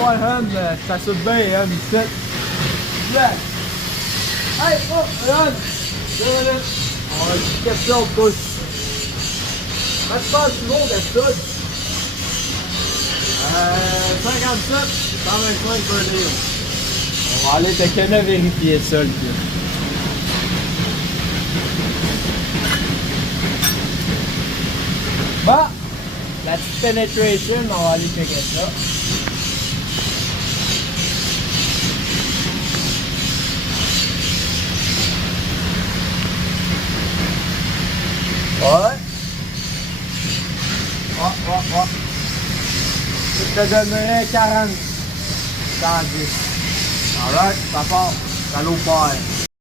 ouais, Hun, ça saute bien, Hun, ici. Ouais. Hey, oh, Hun! 2 minutes. On va une question de pouce. Comment tu penses que l'eau qu'elle saute? 57, 125 per deal. On va aller quelqu'un à vérifier ça, le gars. Bon, la petite penetration, on va aller checker ça. Ouais. Je te donnerais 40. 110. Alright, ça part. Ça l'eau part.